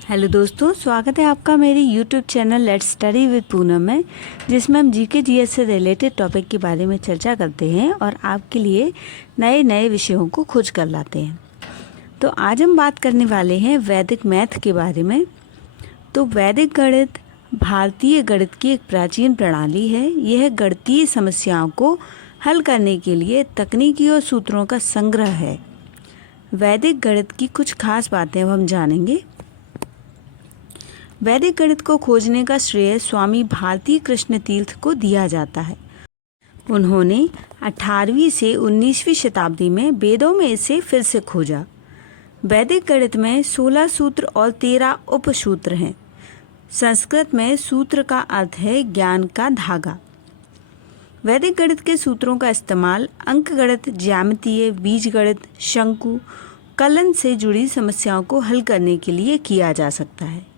Hello दोस्तों, स्वागत है आपका मेरे YouTube channel let's study with Poonam में, जिसमें हम जीके जीएस से रिलेटेड टॉपिक के बारे में चर्चा करते हैं और आपके लिए नए नए विषयों को खोज कर लाते हैं। तो आज हम बात करने वाले हैं वैदिक मैथ के बारे में। तो वैदिक गणित भारतीय गणित की एक प्राचीन प्रणाली है। यह गणितीय समस्याओं को हल करने के लिए तकनीकी और सूत्रों का संग्रह है। वैदिक गणित की कुछ खास बातें अब हम जानेंगे। वैदिक गणित को खोजने का श्रेय स्वामी भारती कृष्ण तीर्थ को दिया जाता है। उन्होंने 18वीं से 19वीं शताब्दी में वेदों में इसे फिर से खोजा। वैदिक गणित में 16 सूत्र और 13 उपसूत्र हैं। संस्कृत में सूत्र का अर्थ है ज्ञान का धागा। वैदिक गणित के सूत्रों का इस्तेमाल अंकगणित, ज्यामितीय, बीजगणित, शंकु, कलन से जुड़ी समस्याओं को हल करने के लिए किया जा सकता है।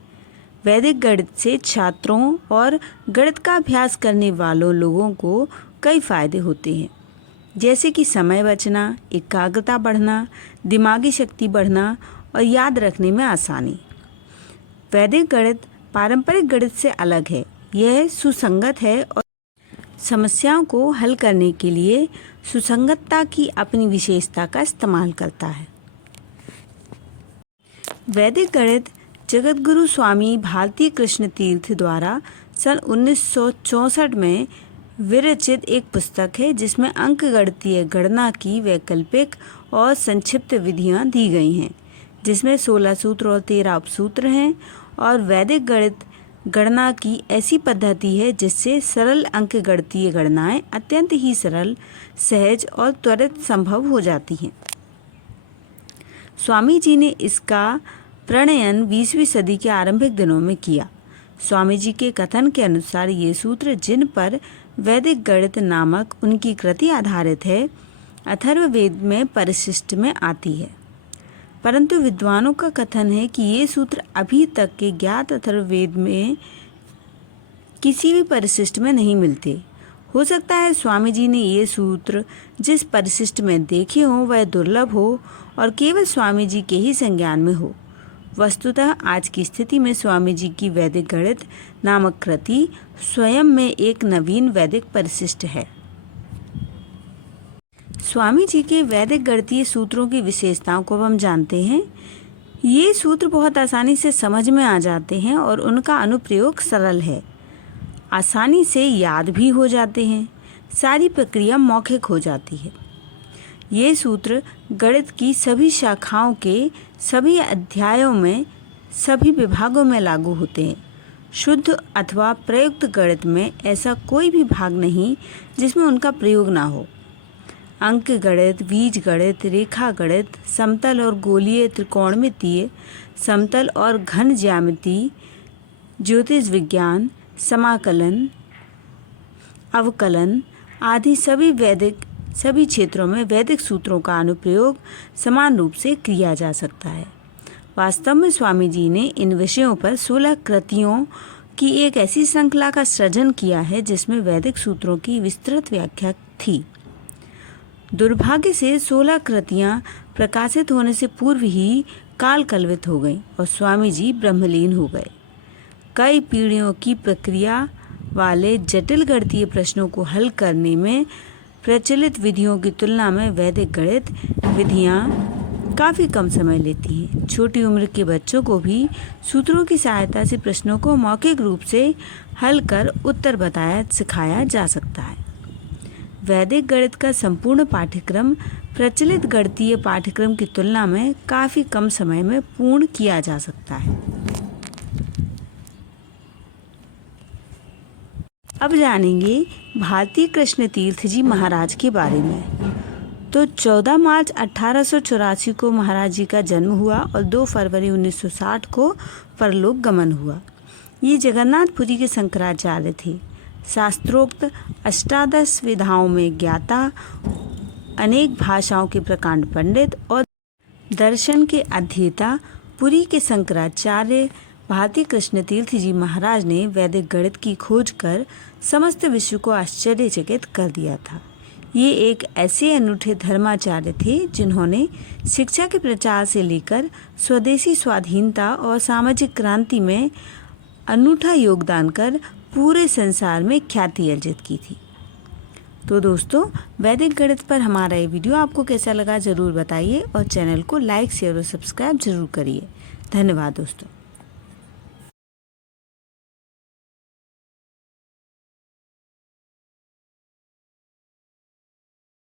वैदिक गणित से छात्रों और गणित का अभ्यास करने वालों लोगों को कई फायदे होते हैं, जैसे कि समय बचना, एकाग्रता बढ़ना, दिमागी शक्ति बढ़ना और याद रखने में आसानी। वैदिक गणित पारंपरिक गणित से अलग है। यह सुसंगत है और समस्याओं को हल करने के लिए सुसंगतता की अपनी विशेषता का इस्तेमाल करता है। वैदिक गणित जगतगुरु स्वामी भारती कृष्ण तीर्थ द्वारा सन 1964 में विरचित एक पुस्तक है, जिसमें अंकगणितीय गणना की वैकल्पिक और संक्षिप्त विधियां दी गई हैं, जिसमें 16 सूत्र और 13 उपसूत्र हैं। और वैदिक गणित गणना की ऐसी पद्धति है जिससे सरल अंकगणितीय गणनाएं अत्यंत ही सरल, सहज और त्वरित संभव हो जाती हैं। स्वामी जी ने इसका प्रणयन 20वीं सदी के आरंभिक दिनों में किया। स्वामी जी के कथन के अनुसार ये सूत्र, जिन पर वैदिक गणित नामक उनकी कृति आधारित है, अथर्ववेद में परिशिष्ट में आती है। परंतु विद्वानों का कथन है कि ये सूत्र अभी तक के ज्ञात अथर्ववेद में किसी भी परिशिष्ट में नहीं मिलते। हो सकता है स्वामी जी ने ये सूत्र जिस परिशिष्ट में देखे हों वह दुर्लभ हो और केवल स्वामी जी के ही संज्ञान में हो। वस्तुतः आज की स्थिति में स्वामी जी की वैदिक गणित नामक कृति स्वयं में एक नवीन वैदिक परिशिष्ट है। स्वामी जी के वैदिक गणितीय सूत्रों की विशेषताओं को हम जानते हैं। ये सूत्र बहुत आसानी से समझ में आ जाते हैं और उनका अनुप्रयोग सरल है। आसानी से याद भी हो जाते हैं। सारी प्रक्रिया मौखिक हो जाती है। ये सूत्र गणित की सभी शाखाओं के सभी अध्यायों में सभी विभागों में लागू होते हैं। शुद्ध अथवा प्रयुक्त गणित में ऐसा कोई भी भाग नहीं जिसमें उनका प्रयोग ना हो। अंक गणित, बीज गणित, रेखा गणित, समतल और गोलीय त्रिकोणमितीय, समतल और घन ज्यामिति, ज्योतिष विज्ञान, समाकलन, अवकलन आदि सभी क्षेत्रों में वैदिक सूत्रों का अनुप्रयोग समान रूप से किया जा सकता है। वास्तव में स्वामी जी ने इन विषयों पर 16 कृतियों की एक ऐसी श्रृंखला का सृजन किया है जिसमें वैदिक सूत्रों की विस्तृत व्याख्या थी। दुर्भाग्य से 16 कृतियां प्रकाशित होने से पूर्व ही काल कलवित हो गईं और स्वामी जी ब्रह्मलीन हो गए। कई पीढ़ियों की प्रक्रिया वाले जटिल गणितीय प्रश्नों को हल करने में प्रचलित विधियों की तुलना में वैदिक गणित विधियां काफ़ी कम समय लेती हैं। छोटी उम्र के बच्चों को भी सूत्रों की सहायता से प्रश्नों को मौखिक रूप से हल कर उत्तर सिखाया जा सकता है। वैदिक गणित का संपूर्ण पाठ्यक्रम प्रचलित गणितीय पाठ्यक्रम की तुलना में काफ़ी कम समय में पूर्ण किया जा सकता है। अब जानेंगे भारती कृष्ण तीर्थ जी महाराज के बारे में। तो 14 मार्च 1884 को महाराज जी का जन्म हुआ और 2 फरवरी 1960 को परलोक गमन हुआ। ये जगन्नाथपुरी के शंकराचार्य थे। शास्त्रोक्त अष्टादश विधाओं में ज्ञाता, अनेक भाषाओं के प्रकांड पंडित और दर्शन के अध्येता, पुरी के शंकराचार्य भारती कृष्ण तीर्थ जी महाराज ने वैदिक गणित की खोज कर समस्त विश्व को आश्चर्यचकित कर दिया था। ये एक ऐसे अनूठे धर्माचार्य थे जिन्होंने शिक्षा के प्रचार से लेकर स्वदेशी स्वाधीनता और सामाजिक क्रांति में अनूठा योगदान कर पूरे संसार में ख्याति अर्जित की थी। तो दोस्तों, वैदिक गणित पर हमारा ये वीडियो आपको कैसा लगा ज़रूर बताइए और चैनल को लाइक शेयर और सब्सक्राइब ज़रूर करिए। धन्यवाद दोस्तों।